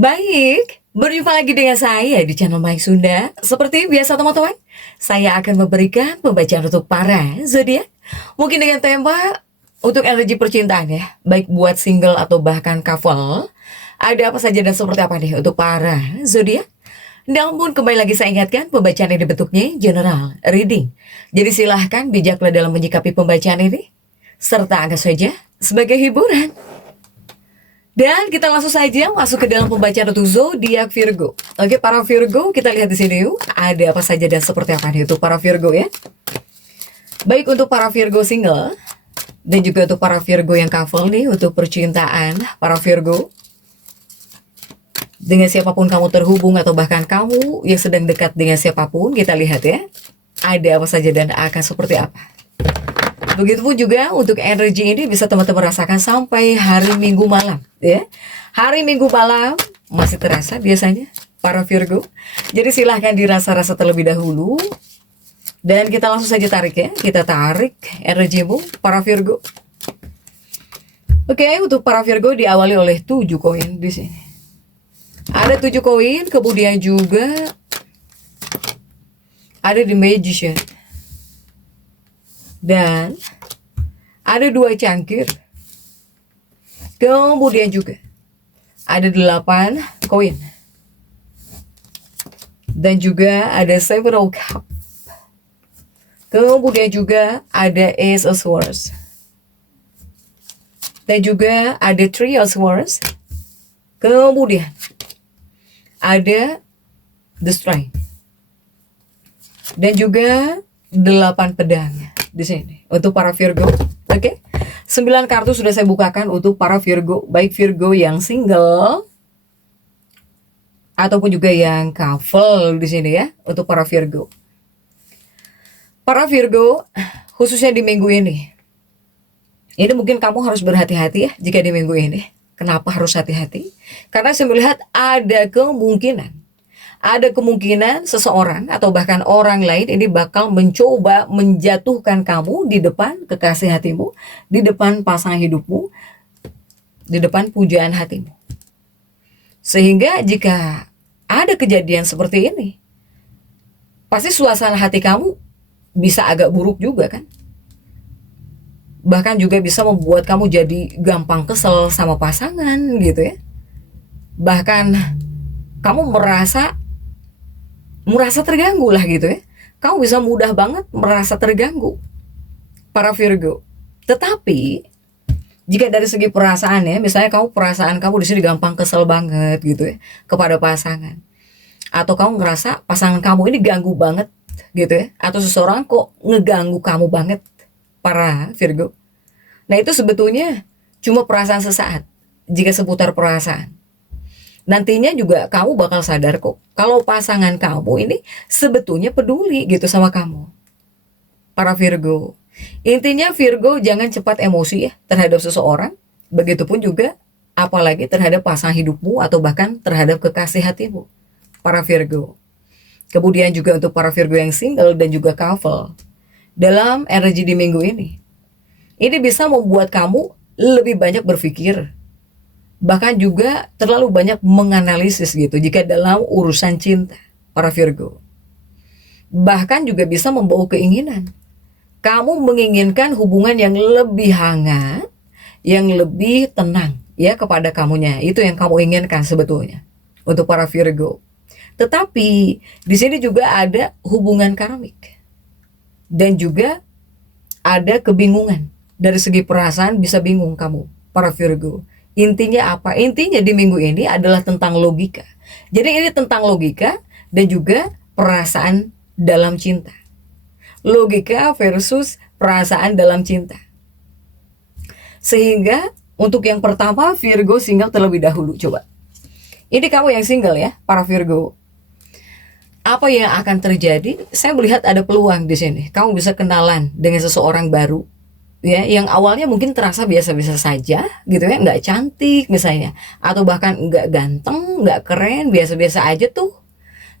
Baik, berjumpa lagi dengan saya di channel Mike Sunda. Seperti biasa teman-teman, saya akan memberikan pembacaan untuk para zodiak. Mungkin dengan tema untuk energi percintaan ya, baik buat single atau bahkan couple. Ada apa saja dan seperti apa nih untuk para zodiak? Namun kembali lagi saya ingatkan pembacaan ini bentuknya general reading. Jadi silahkan bijaklah dalam menyikapi pembacaan ini, serta anggap saja sebagai hiburan. Dan kita langsung saja masuk ke dalam pembacaan untuk zodiak Virgo. Oke, para Virgo, kita lihat di sini yuk. Ada apa saja dan seperti apa nih untuk para Virgo ya. Baik untuk para Virgo single dan juga untuk para Virgo yang couple nih untuk percintaan para Virgo. Dengan siapapun kamu terhubung atau bahkan kamu yang sedang dekat dengan siapapun, kita lihat ya. Ada apa saja dan akan seperti apa. Begitupun juga untuk energi ini bisa teman-teman rasakan sampai hari Minggu malam ya. Hari Minggu malam masih terasa biasanya para Virgo. Jadi silahkan dirasa-rasa terlebih dahulu. Dan kita langsung saja tarik ya. Kita tarik energimu para Virgo. Oke, untuk para Virgo diawali oleh 7 koin di sini. Ada 7 koin, kemudian juga ada The Magician. Dan ada 2 cangkir. Kemudian juga ada 8 koin. Dan juga ada Seven of Cups. Kemudian juga ada Ace of Swords. Dan juga ada Three of Swords. Kemudian ada The Strength. Dan juga 8 pedang di sini untuk para Virgo. Oke. 9 kartu sudah saya bukakan untuk para Virgo, baik Virgo yang single ataupun juga yang couple di sini ya, untuk para Virgo. Para Virgo, khususnya di minggu ini. Ini mungkin kamu harus berhati-hati ya jika di minggu ini. Kenapa harus hati-hati? Karena saya melihat ada kemungkinan seseorang atau bahkan orang lain ini bakal mencoba menjatuhkan kamu di depan kekasih hatimu, di depan pasangan hidupmu, di depan pujaan hatimu. Sehingga jika ada kejadian seperti ini, pasti suasana hati kamu bisa agak buruk juga kan? Bahkan juga bisa membuat kamu jadi gampang kesel sama pasangan gitu ya. Bahkan kamu merasa terganggu lah gitu ya. Kamu bisa mudah banget merasa terganggu para Virgo. Tetapi jika dari segi perasaan ya, misalnya perasaan kamu di sini gampang kesel banget gitu ya kepada pasangan, atau kamu ngerasa pasangan kamu ini ganggu banget gitu ya, atau seseorang kok ngeganggu kamu banget para Virgo. Nah itu sebetulnya cuma perasaan sesaat. Jika seputar perasaan, nantinya juga kamu bakal sadar kok kalau pasangan kamu ini sebetulnya peduli gitu sama kamu para Virgo. Intinya Virgo jangan cepat emosi ya terhadap seseorang. Begitupun juga apalagi terhadap pasangan hidupmu atau bahkan terhadap kekasih hatimu para Virgo. Kemudian juga untuk para Virgo yang single dan juga couple, dalam energi di minggu ini bisa membuat kamu lebih banyak berpikir, bahkan juga terlalu banyak menganalisis gitu jika dalam urusan cinta para Virgo. Bahkan juga bisa membawa keinginan. Kamu menginginkan hubungan yang lebih hangat, yang lebih tenang ya kepada kamunya. Itu yang kamu inginkan sebetulnya untuk para Virgo. Tetapi di sini juga ada hubungan karmik. Dan juga ada kebingungan. Dari segi perasaan bisa bingung kamu para Virgo. Intinya apa? Intinya di minggu ini adalah tentang logika. Jadi ini tentang logika dan juga perasaan dalam cinta. Logika versus perasaan dalam cinta. Sehingga untuk yang pertama Virgo single terlebih dahulu. Coba. Ini kamu yang single ya, para Virgo. Apa yang akan terjadi? Saya melihat ada peluang di sini. Kamu bisa kenalan dengan seseorang baru. Ya, yang awalnya mungkin terasa biasa-biasa saja gitu ya, nggak cantik misalnya, atau bahkan nggak ganteng, nggak keren, biasa-biasa aja tuh.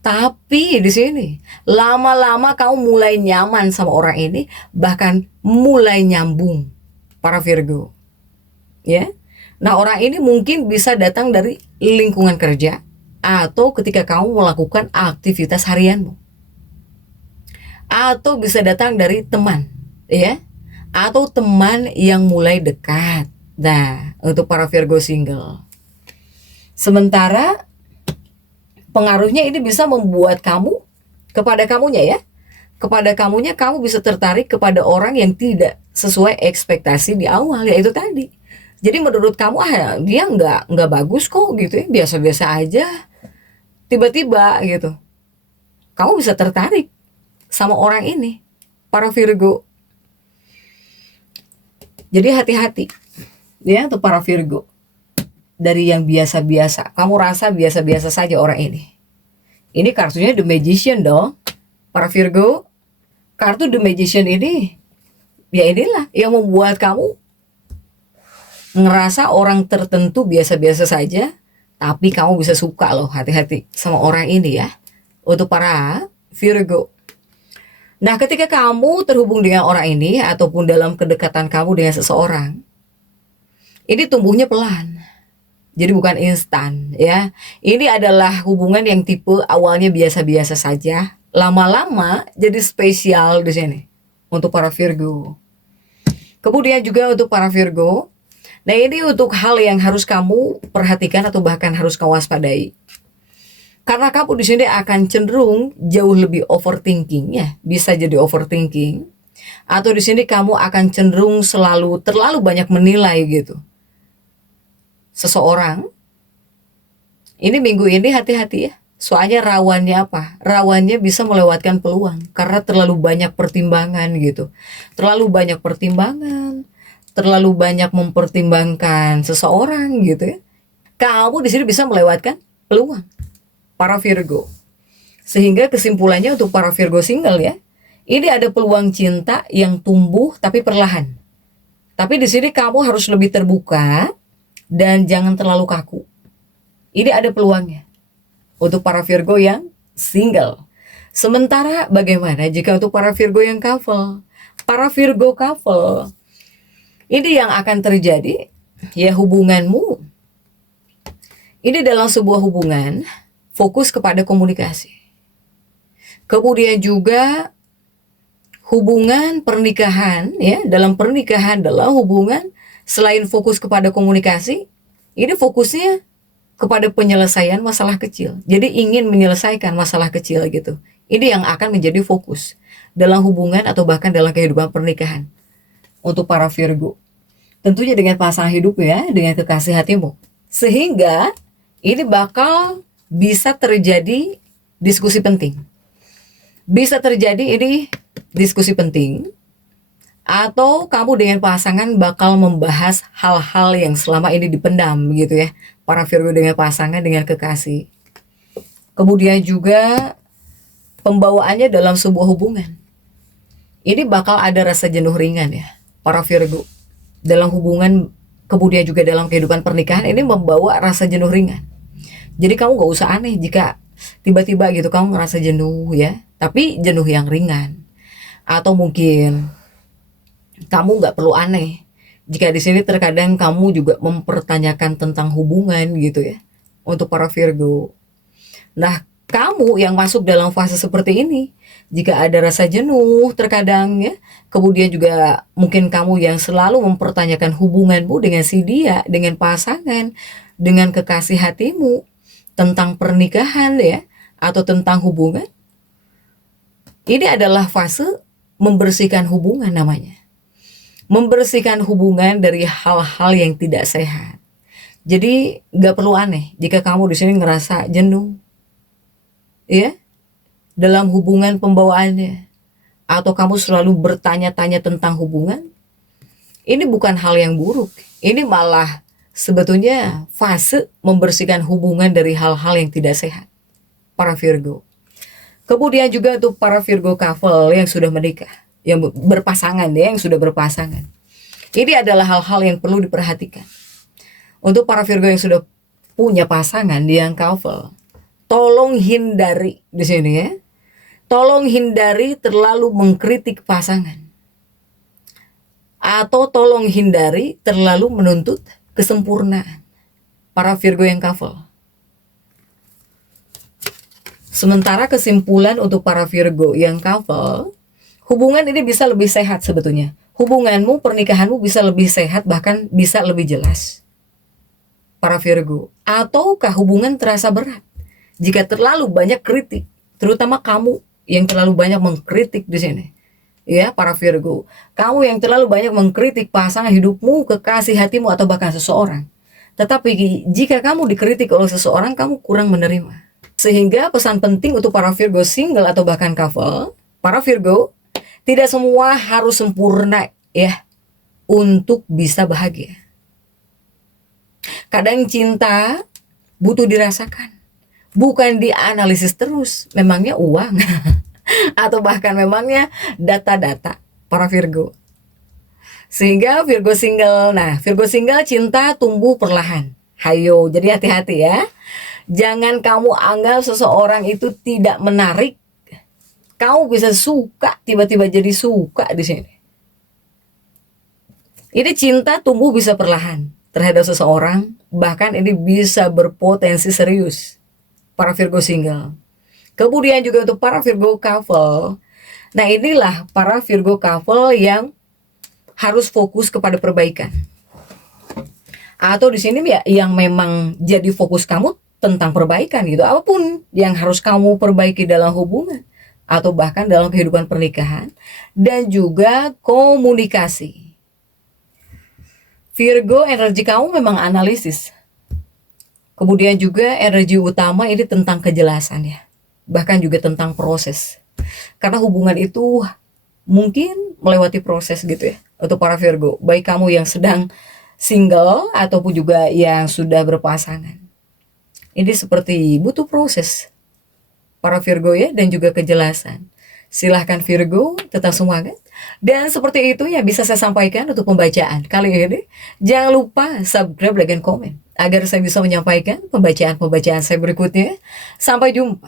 Tapi di sini lama-lama kamu mulai nyaman sama orang ini, bahkan mulai nyambung para Virgo. Ya. Nah, orang ini mungkin bisa datang dari lingkungan kerja atau ketika kamu melakukan aktivitas harianmu. Atau bisa datang dari teman, ya. Atau teman yang mulai dekat. Nah, untuk para Virgo single. Sementara pengaruhnya ini bisa membuat kamu kepada kamunya ya. Kepada kamunya kamu bisa tertarik kepada orang yang tidak sesuai ekspektasi di awal, yaitu tadi. Jadi menurut kamu dia nggak bagus kok gitu ya, biasa-biasa aja. Tiba-tiba gitu, kamu bisa tertarik sama orang ini, para Virgo. Jadi hati-hati ya untuk para Virgo. Dari yang biasa-biasa, kamu rasa biasa-biasa saja orang ini. Ini kartunya The Magician dong, para Virgo. Kartu The Magician ini, ya inilah yang membuat kamu ngerasa orang tertentu biasa-biasa saja, tapi kamu bisa suka loh, hati-hati sama orang ini ya. Untuk para Virgo. Nah, ketika kamu terhubung dengan orang ini ataupun dalam kedekatan kamu dengan seseorang, ini tumbuhnya pelan. Jadi bukan instan ya. Ini adalah hubungan yang tipe awalnya biasa-biasa saja, lama-lama jadi spesial di sini untuk para Virgo. Kemudian juga untuk para Virgo, nah ini untuk hal yang harus kamu perhatikan atau bahkan harus kamu waspadai. Karena kamu di sini akan cenderung jauh lebih overthinking ya, bisa jadi overthinking. Atau di sini kamu akan cenderung terlalu banyak menilai gitu. Seseorang, ini minggu ini hati-hati ya. Soalnya rawannya apa? Rawannya bisa melewatkan peluang karena terlalu banyak pertimbangan gitu. Terlalu banyak pertimbangan, terlalu banyak mempertimbangkan seseorang gitu ya. Kamu di sini bisa melewatkan peluang, para Virgo. Sehingga kesimpulannya untuk para Virgo single ya, ini ada peluang cinta yang tumbuh tapi perlahan. Tapi di sini kamu harus lebih terbuka dan jangan terlalu kaku. Ini ada peluangnya untuk para Virgo yang single. Sementara bagaimana jika untuk para Virgo yang couple? Para Virgo couple, ini yang akan terjadi ya, hubunganmu ini dalam sebuah hubungan fokus kepada komunikasi. Kemudian juga hubungan pernikahan ya, dalam pernikahan dalam hubungan selain fokus kepada komunikasi, ini fokusnya kepada penyelesaian masalah kecil. Jadi ingin menyelesaikan masalah kecil gitu. Ini yang akan menjadi fokus dalam hubungan atau bahkan dalam kehidupan pernikahan untuk para Virgo. Tentunya dengan pasangan hidup ya, dengan kekasih hatimu. Sehingga ini bakal bisa terjadi diskusi penting. Bisa terjadi ini diskusi penting. Atau kamu dengan pasangan bakal membahas hal-hal yang selama ini dipendam gitu ya. Para Virgo dengan pasangan, dengan kekasih. Kemudian juga pembawaannya dalam sebuah hubungan. Ini bakal ada rasa jenuh ringan ya, para Virgo. Dalam hubungan, kemudian juga dalam kehidupan pernikahan, ini membawa rasa jenuh ringan. Jadi kamu gak usah aneh jika tiba-tiba gitu kamu ngerasa jenuh ya. Tapi jenuh yang ringan. Atau mungkin kamu nggak perlu aneh jika di sini terkadang kamu juga mempertanyakan tentang hubungan gitu ya untuk para Virgo. Nah, kamu yang masuk dalam fase seperti ini, jika ada rasa jenuh terkadang ya, kemudian juga mungkin kamu yang selalu mempertanyakan hubunganmu dengan si dia, dengan pasangan, dengan kekasih hatimu, tentang pernikahan ya, atau tentang hubungan, ini adalah fase membersihkan hubungan namanya. Membersihkan hubungan dari hal-hal yang tidak sehat. Jadi gak perlu aneh jika kamu di sini ngerasa jenuh, ya, dalam hubungan pembawaannya, atau kamu selalu bertanya-tanya tentang hubungan. Ini bukan hal yang buruk. Ini malah sebetulnya fase membersihkan hubungan dari hal-hal yang tidak sehat, para Virgo. Kemudian juga untuk para Virgo couple yang sudah menikah, yang berpasangan ya, yang sudah berpasangan. Ini adalah hal-hal yang perlu diperhatikan. Untuk para Virgo yang sudah punya pasangan yang couple, tolong hindari di sini ya. Tolong hindari terlalu mengkritik pasangan. Atau tolong hindari terlalu menuntut kesempurnaan. Para Virgo yang couple. Sementara kesimpulan untuk para Virgo yang couple, hubungan ini bisa lebih sehat sebetulnya. Hubunganmu, pernikahanmu bisa lebih sehat, bahkan bisa lebih jelas. Para Virgo. Ataukah hubungan terasa berat jika terlalu banyak kritik, terutama kamu yang terlalu banyak mengkritik di sini. Ya, para Virgo. Kamu yang terlalu banyak mengkritik pasangan hidupmu, kekasih hatimu, atau bahkan seseorang. Tetapi jika kamu dikritik oleh seseorang, kamu kurang menerima. Sehingga pesan penting untuk para Virgo single atau bahkan couple, para Virgo, tidak semua harus sempurna ya untuk bisa bahagia. Kadang cinta butuh dirasakan, bukan dianalisis terus. Memangnya uang atau bahkan memangnya data-data, para Virgo. Sehingga Virgo single, Virgo single cinta tumbuh perlahan. Hayo, jadi hati-hati ya. Jangan kamu anggap seseorang itu tidak menarik. Kamu bisa suka, tiba-tiba jadi suka di sini. Ini cinta tumbuh bisa perlahan terhadap seseorang, bahkan ini bisa berpotensi serius. Para Virgo single. Kemudian juga untuk para Virgo couple. Nah, inilah para Virgo couple yang harus fokus kepada perbaikan. Atau di sini ya yang memang jadi fokus kamu tentang perbaikan gitu. Apapun yang harus kamu perbaiki dalam hubungan atau bahkan dalam kehidupan pernikahan, dan juga komunikasi. Virgo, energi kamu memang analisis. Kemudian juga energi utama ini tentang kejelasan ya. Bahkan juga tentang proses. Karena hubungan itu mungkin melewati proses gitu ya. Untuk para Virgo, baik kamu yang sedang single ataupun juga yang sudah berpasangan. Ini seperti butuh proses para Virgo ya, dan juga kejelasan. Silahkan Virgo, tetap semangat. Dan seperti itu yang bisa saya sampaikan untuk pembacaan kali ini. Jangan lupa subscribe, like, dan komen agar saya bisa menyampaikan pembacaan-pembacaan saya berikutnya. Sampai jumpa.